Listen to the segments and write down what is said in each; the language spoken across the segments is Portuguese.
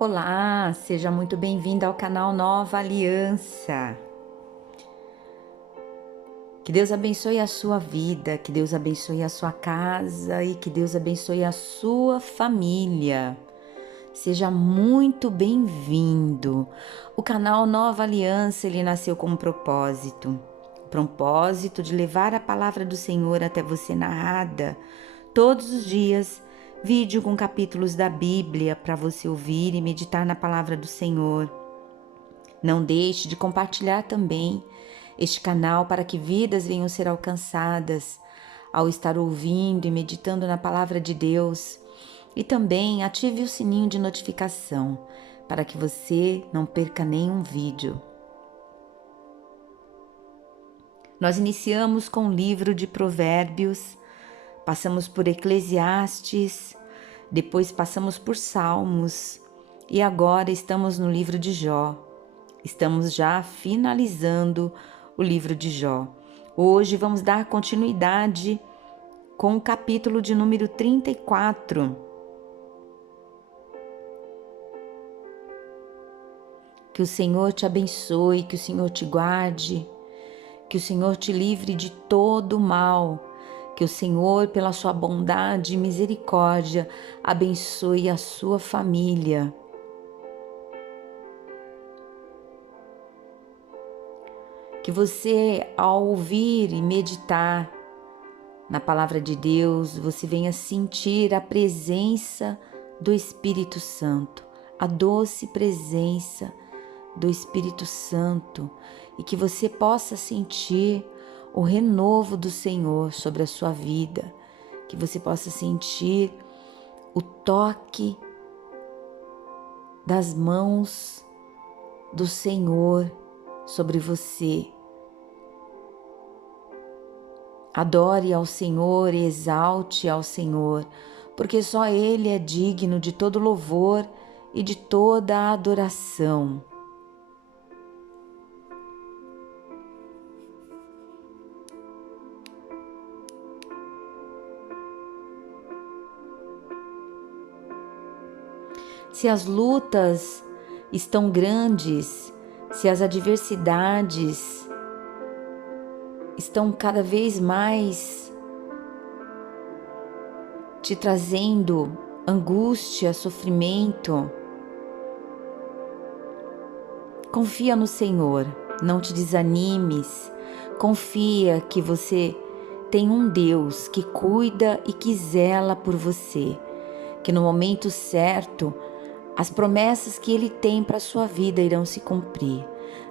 Olá, seja muito bem-vindo ao canal Nova Aliança. Que Deus abençoe a sua vida, que Deus abençoe a sua casa e que Deus abençoe a sua família. Seja muito bem-vindo. O canal Nova Aliança, ele nasceu com um propósito. O propósito de levar a palavra do Senhor até você narrada todos os dias. Vídeo com capítulos da Bíblia para você ouvir e meditar na palavra do Senhor. Não deixe de compartilhar também este canal para que vidas venham ser alcançadas ao estar ouvindo e meditando na palavra de Deus. E também ative o sininho de notificação para que você não perca nenhum vídeo. Nós iniciamos com o livro de Provérbios, passamos por Eclesiastes, depois passamos por Salmos e agora estamos no livro de Jó. Estamos já finalizando o livro de Jó. Hoje vamos dar continuidade com o capítulo de número 34. Que o Senhor te abençoe, que o Senhor te guarde, que o Senhor te livre de todo o mal, que o Senhor, pela sua bondade e misericórdia, abençoe a sua família. Que você, ao ouvir e meditar na palavra de Deus, você venha sentir a presença do Espírito Santo, a doce presença do Espírito Santo, e que você possa sentir o renovo do Senhor sobre a sua vida, que você possa sentir o toque das mãos do Senhor sobre você. Adore ao Senhor e exalte ao Senhor, porque só Ele é digno de todo louvor e de toda a adoração. Se as lutas estão grandes, se as adversidades estão cada vez mais te trazendo angústia, sofrimento, confia no Senhor, não te desanimes, confia que você tem um Deus que cuida e que zela por você, que no momento certo as promessas que Ele tem para a sua vida irão se cumprir.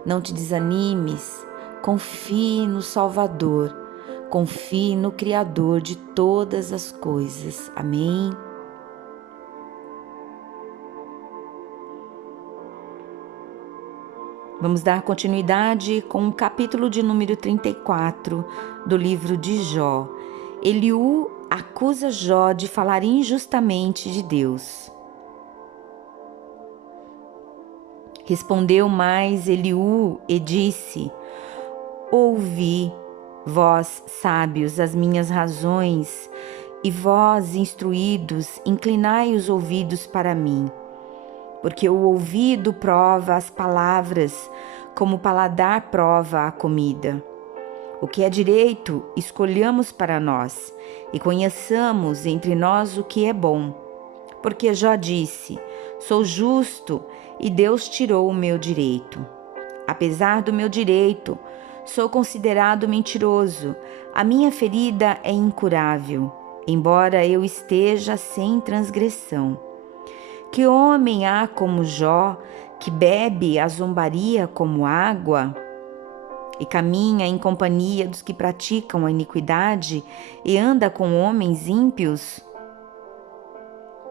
Não te desanimes, confie no Salvador, confie no Criador de todas as coisas. Amém? Vamos dar continuidade com o capítulo de número 34 do livro de Jó. Eliú acusa Jó de falar injustamente de Deus. Respondeu mais Eliú e disse: Ouvi, vós sábios, as minhas razões, e vós instruídos, inclinai os ouvidos para mim. Porque o ouvido prova as palavras, como o paladar prova a comida. O que é direito, escolhamos para nós, e conheçamos entre nós o que é bom. Porque Jó disse: Sou justo, e Deus tirou o meu direito. Apesar do meu direito, sou considerado mentiroso. A minha ferida é incurável, embora eu esteja sem transgressão. Que homem há como Jó, que bebe a zombaria como água e caminha em companhia dos que praticam a iniquidade e anda com homens ímpios?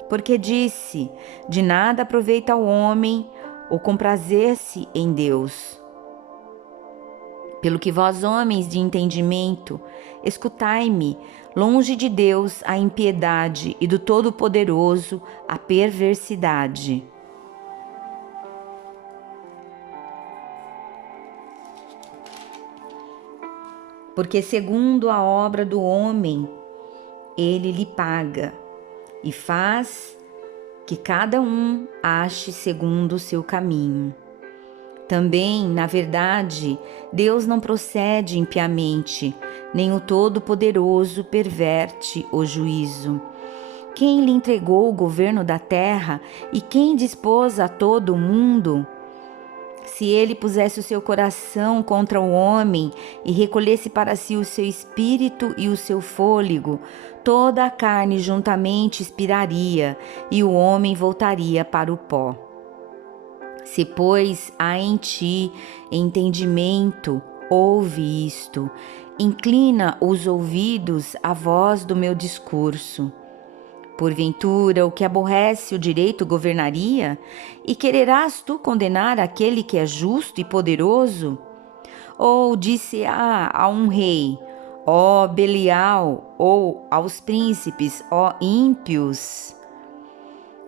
Porque disse: de nada aproveita o homem o comprazer-se em Deus. Pelo que vós, homens de entendimento, escutai-me, longe de Deus a impiedade e do Todo-Poderoso a perversidade. Porque segundo a obra do homem, ele lhe paga, e faz que cada um ache segundo o seu caminho. Também, na verdade, Deus não procede impiamente, nem o Todo-Poderoso perverte o juízo. Quem lhe entregou o governo da terra e quem dispôs a todo o mundo? Se ele pusesse o seu coração contra o homem e recolhesse para si o seu espírito e o seu fôlego, toda a carne juntamente expiraria e o homem voltaria para o pó. Se, pois, há em ti entendimento, ouve isto, inclina os ouvidos à voz do meu discurso. Porventura, o que aborrece o direito governaria? E quererás tu condenar aquele que é justo e poderoso? Ou disse-á a um rei, ó Belial, ou aos príncipes, ó ímpios?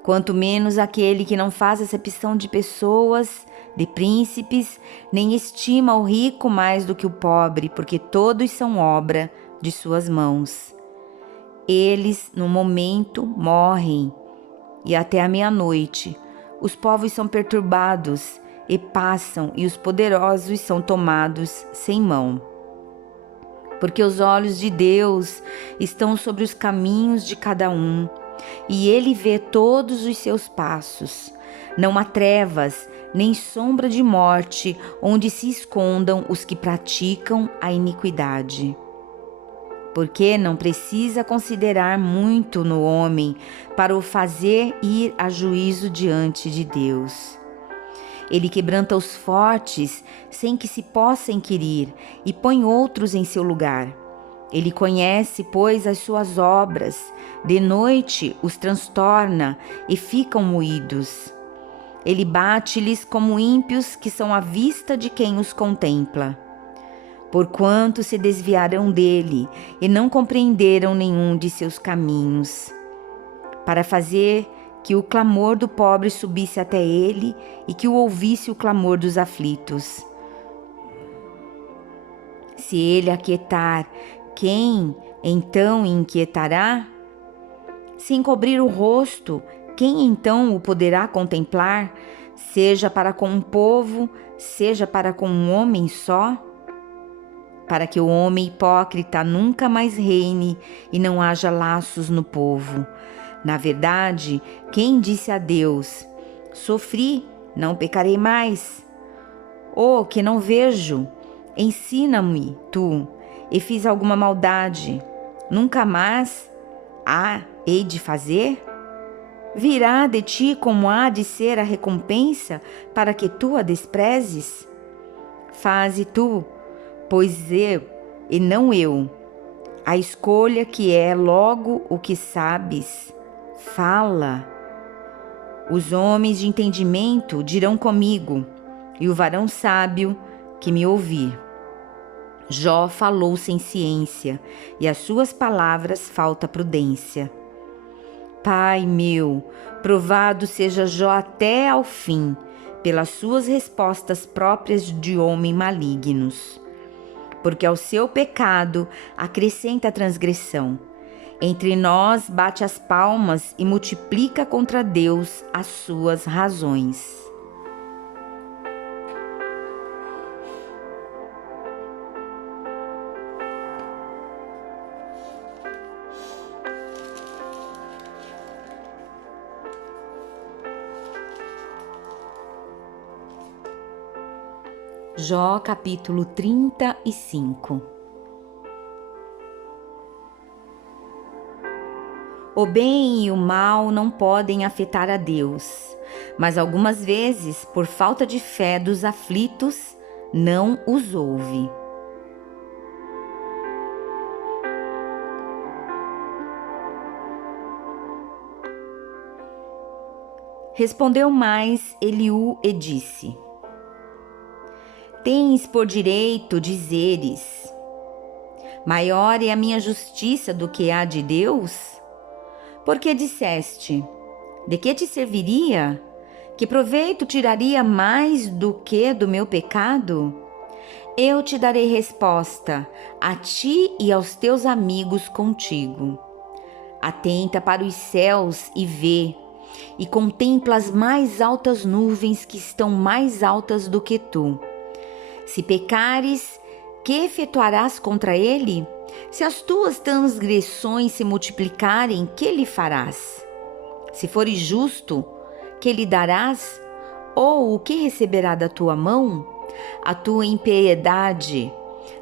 Quanto menos aquele que não faz acepção de pessoas, de príncipes, nem estima o rico mais do que o pobre, porque todos são obra de suas mãos. Eles, no momento, morrem, e até a meia-noite os povos são perturbados e passam, e os poderosos são tomados sem mão. Porque os olhos de Deus estão sobre os caminhos de cada um, e Ele vê todos os seus passos. Não há trevas, nem sombra de morte, onde se escondam os que praticam a iniquidade. Porque não precisa considerar muito no homem para o fazer ir a juízo diante de Deus. Ele quebranta os fortes sem que se possa inquirir e põe outros em seu lugar. Ele conhece, pois, as suas obras, de noite os transtorna e ficam moídos. Ele bate-lhes como ímpios que são à vista de quem os contempla. Porquanto se desviaram dele e não compreenderam nenhum de seus caminhos, para fazer que o clamor do pobre subisse até ele e que o ouvisse o clamor dos aflitos. Se ele aquietar, quem então inquietará? Se encobrir o rosto, quem então o poderá contemplar, seja para com um povo, seja para com um homem só? Para que o homem hipócrita nunca mais reine e não haja laços no povo. Na verdade, quem disse a Deus, sofri, não pecarei mais? Oh, que não vejo, ensina-me tu, e fiz alguma maldade, nunca mais hei de fazer? Virá de ti como há de ser a recompensa, para que tu a desprezes? Faze tu, pois eu, e não eu, a escolha que é logo o que sabes, fala. Os homens de entendimento dirão comigo, e o varão sábio que me ouvir. Jó falou sem ciência, e às suas palavras falta prudência. Pai meu, provado seja Jó até ao fim, pelas suas respostas próprias de homem malignos. Porque ao seu pecado acrescenta a transgressão. Entre nós bate as palmas e multiplica contra Deus as suas razões. Jó capítulo 35. O bem e o mal não podem afetar a Deus, mas algumas vezes, por falta de fé dos aflitos, não os ouve. Respondeu mais Eliú e disse: Tens por direito dizeres: maior é a minha justiça do que a de Deus? Porque disseste: de que te serviria? Que proveito tiraria mais do que do meu pecado? Eu te darei resposta, a ti e aos teus amigos contigo. Atenta para os céus e vê, e contempla as mais altas nuvens que estão mais altas do que tu. Se pecares, que efetuarás contra ele? Se as tuas transgressões se multiplicarem, que lhe farás? Se fores justo, que lhe darás? Ou o que receberá da tua mão? A tua impiedade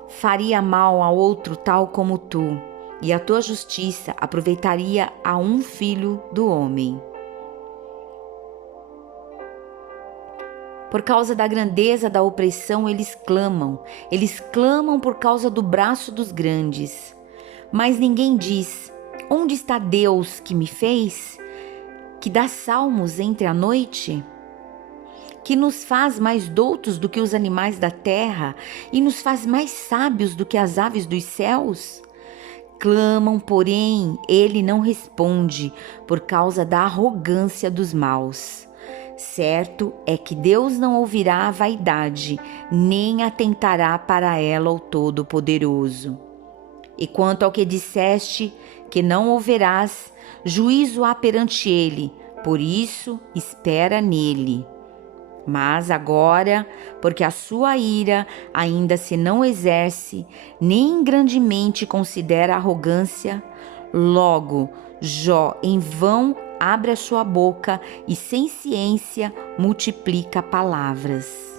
faria mal a outro tal como tu, e a tua justiça aproveitaria a um filho do homem. Por causa da grandeza da opressão, eles clamam por causa do braço dos grandes. Mas ninguém diz: onde está Deus que me fez? Que dá salmos entre a noite? Que nos faz mais doutos do que os animais da terra e nos faz mais sábios do que as aves dos céus? Clamam, porém, ele não responde por causa da arrogância dos maus. Certo é que Deus não ouvirá a vaidade, nem atentará para ela o Todo-Poderoso. E quanto ao que disseste, que não ouvirás, juízo há perante ele, por isso espera nele. Mas agora, porque a sua ira ainda se não exerce, nem grandemente considera arrogância, logo Jó em vão abre a sua boca e sem ciência multiplica palavras.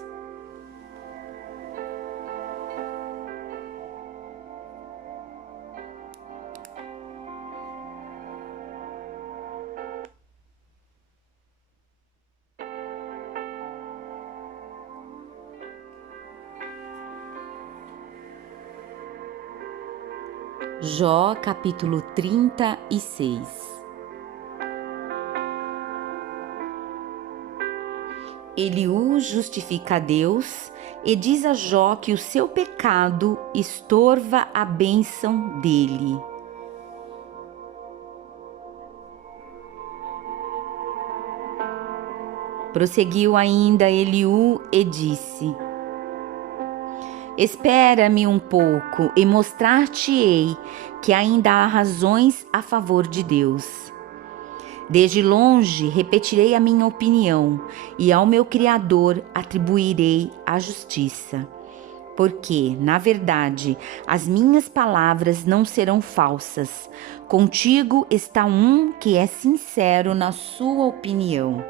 Jó capítulo 36. Eliú justifica a Deus e diz a Jó que o seu pecado estorva a bênção dele. Prosseguiu ainda Eliú e disse: espera-me um pouco e mostrar-te-ei que ainda há razões a favor de Deus. Desde longe repetirei a minha opinião e ao meu Criador atribuirei a justiça. Porque, na verdade, as minhas palavras não serão falsas. Contigo está um que é sincero na sua opinião.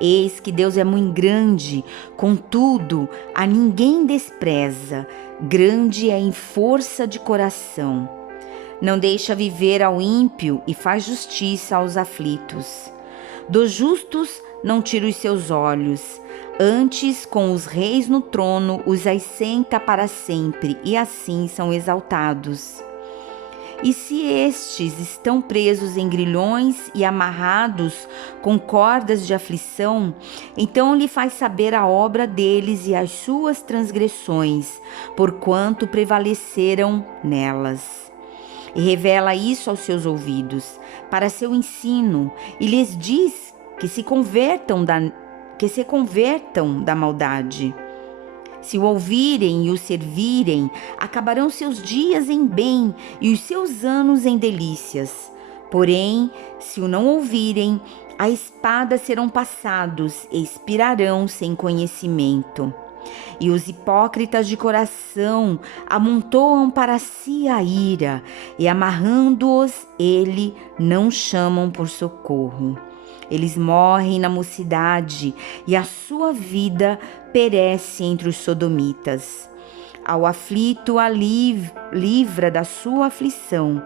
Eis que Deus é muito grande, contudo, a ninguém despreza, grande é em força de coração. Não deixa viver ao ímpio e faz justiça aos aflitos. Dos justos não tira os seus olhos, antes com os reis no trono os assenta para sempre e assim são exaltados. E se estes estão presos em grilhões e amarrados com cordas de aflição, então lhe faz saber a obra deles e as suas transgressões, porquanto prevaleceram nelas. E revela isso aos seus ouvidos, para seu ensino, e lhes diz que se convertam da maldade. Se o ouvirem e o servirem, acabarão seus dias em bem e os seus anos em delícias. Porém, se o não ouvirem, a espada serão passados e expirarão sem conhecimento. E os hipócritas de coração amontoam para si a ira, e amarrando-os, ele não chamam por socorro. Eles morrem na mocidade, e a sua vida perece entre os sodomitas. Ao aflito a livra da sua aflição,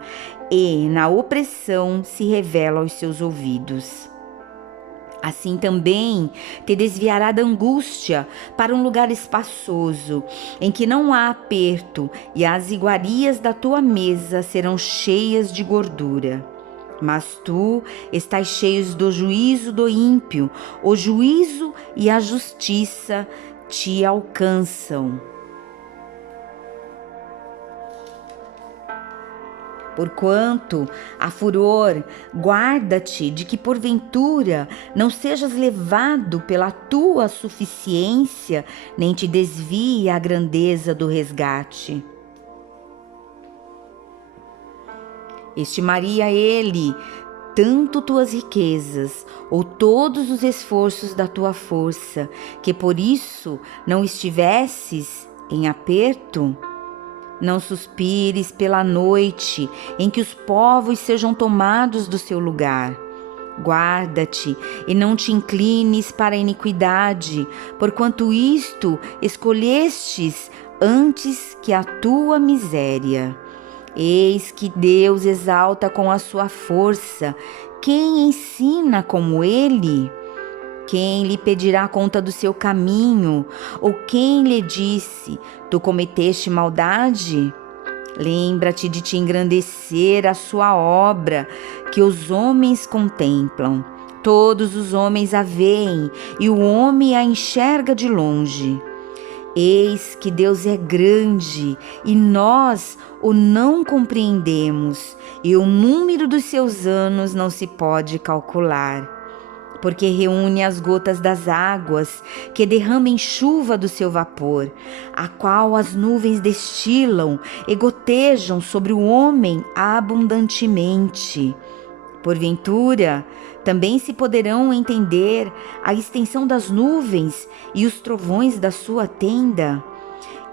e na opressão se revela aos seus ouvidos. Assim também te desviará da angústia para um lugar espaçoso, em que não há aperto, e as iguarias da tua mesa serão cheias de gordura. Mas tu estás cheio do juízo do ímpio, o juízo e a justiça te alcançam. Porquanto há furor, guarda-te de que porventura não sejas levado pela tua suficiência, nem te desvie a grandeza do resgate. Estimaria ele tanto tuas riquezas ou todos os esforços da tua força, que por isso não estivesses em aperto? Não suspires pela noite em que os povos sejam tomados do seu lugar. Guarda-te e não te inclines para a iniquidade, porquanto isto escolhestes antes que a tua miséria. Eis que Deus exalta com a sua força. Quem ensina como ele? Quem lhe pedirá conta do seu caminho? Ou quem lhe disse: tu cometeste maldade? Lembra-te de te engrandecer a sua obra, que os homens contemplam. Todos os homens a veem, e o homem a enxerga de longe. Eis que Deus é grande, e nós o não compreendemos, e o número dos seus anos não se pode calcular. Porque reúne as gotas das águas, que derramem chuva do seu vapor, a qual as nuvens destilam e gotejam sobre o homem abundantemente. Porventura, também se poderão entender a extensão das nuvens e os trovões da sua tenda?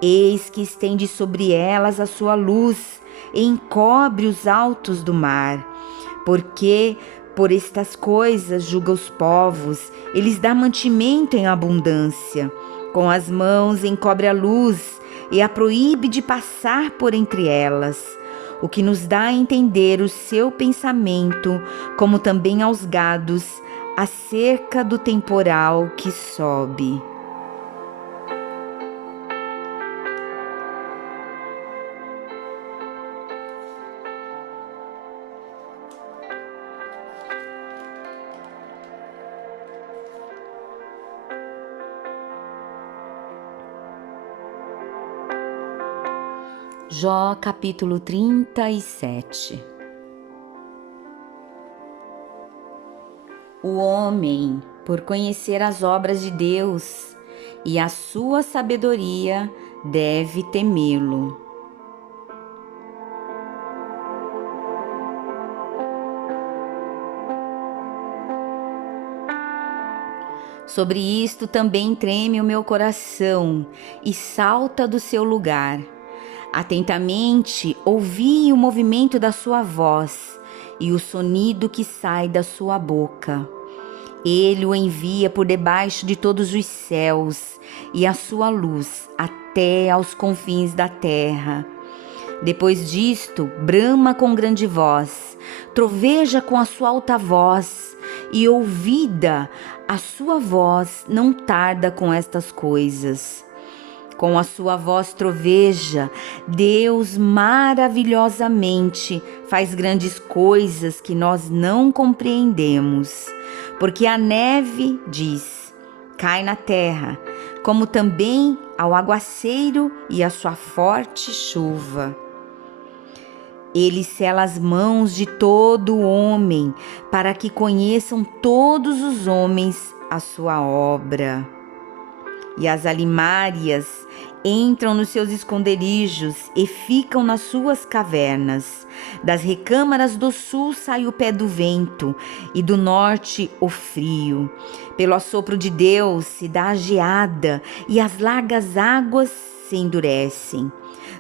Eis que estende sobre elas a sua luz e encobre os altos do mar. Porque por estas coisas julga os povos, e lhes dá mantimento em abundância. Com as mãos encobre a luz e a proíbe de passar por entre elas, o que nos dá a entender o seu pensamento, como também aos gados, acerca do temporal que sobe. Jó capítulo 37. O homem, por conhecer as obras de Deus e a sua sabedoria, deve temê-lo. Sobre isto também treme o meu coração e salta do seu lugar. Atentamente ouvi o movimento da sua voz e o sonido que sai da sua boca. Ele o envia por debaixo de todos os céus e a sua luz até aos confins da terra. Depois disto, brama com grande voz, troveja com a sua alta voz, e ouvida a sua voz não tarda com estas coisas. Com a sua voz troveja, Deus maravilhosamente faz grandes coisas que nós não compreendemos. Porque a neve, diz, cai na terra, como também ao aguaceiro e a sua forte chuva. Ele sela as mãos de todo homem, para que conheçam todos os homens a sua obra. E as alimárias entram nos seus esconderijos e ficam nas suas cavernas. Das recâmaras do sul sai o pé do vento, e do norte o frio. Pelo assopro de Deus se dá a geada, e as largas águas se endurecem.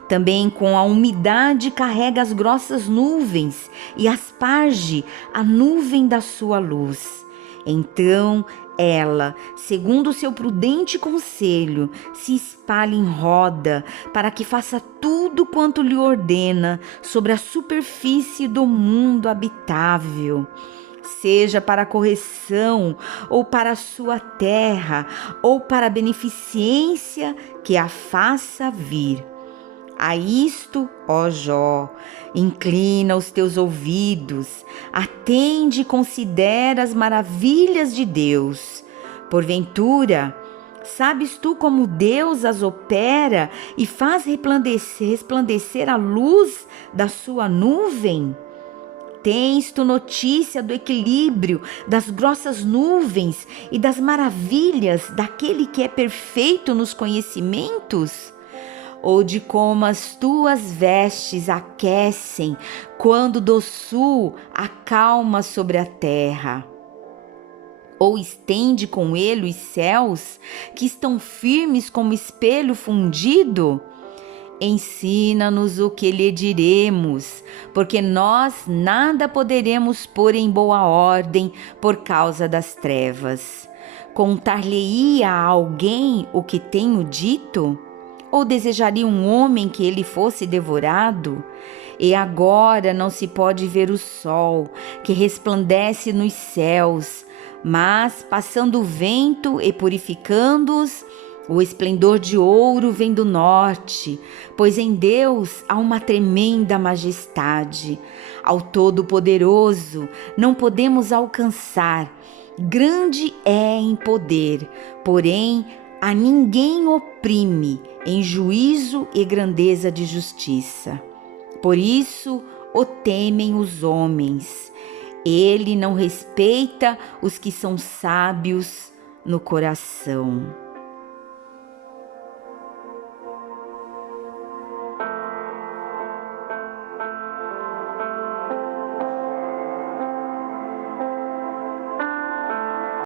Também com a umidade carrega as grossas nuvens, e asparge a nuvem da sua luz. Então ela, segundo o seu prudente conselho, se espalha em roda, para que faça tudo quanto lhe ordena sobre a superfície do mundo habitável, seja para a correção, ou para a sua terra, ou para a beneficência que a faça vir. A isto, ó Jó, inclina os teus ouvidos, atende e considera as maravilhas de Deus. Porventura, sabes tu como Deus as opera e faz resplandecer a luz da sua nuvem? Tens tu notícia do equilíbrio das grossas nuvens e das maravilhas daquele que é perfeito nos conhecimentos? ou de como as tuas vestes aquecem quando do sul a calma sobre a terra. Ou estende com ele os céus, que estão firmes como espelho fundido? Ensina-nos o que lhe diremos, porque nós nada poderemos pôr em boa ordem por causa das trevas. Contar-lhe-ia a alguém o que tenho dito? Ou desejaria um homem que ele fosse devorado? E agora não se pode ver o sol, que resplandece nos céus, mas passando o vento e purificando-os, o esplendor de ouro vem do norte, pois em Deus há uma tremenda majestade. Ao Todo-Poderoso não podemos alcançar. Grande é em poder, porém a ninguém oprime em juízo e grandeza de justiça. Por isso o temem os homens. Ele não respeita os que são sábios no coração.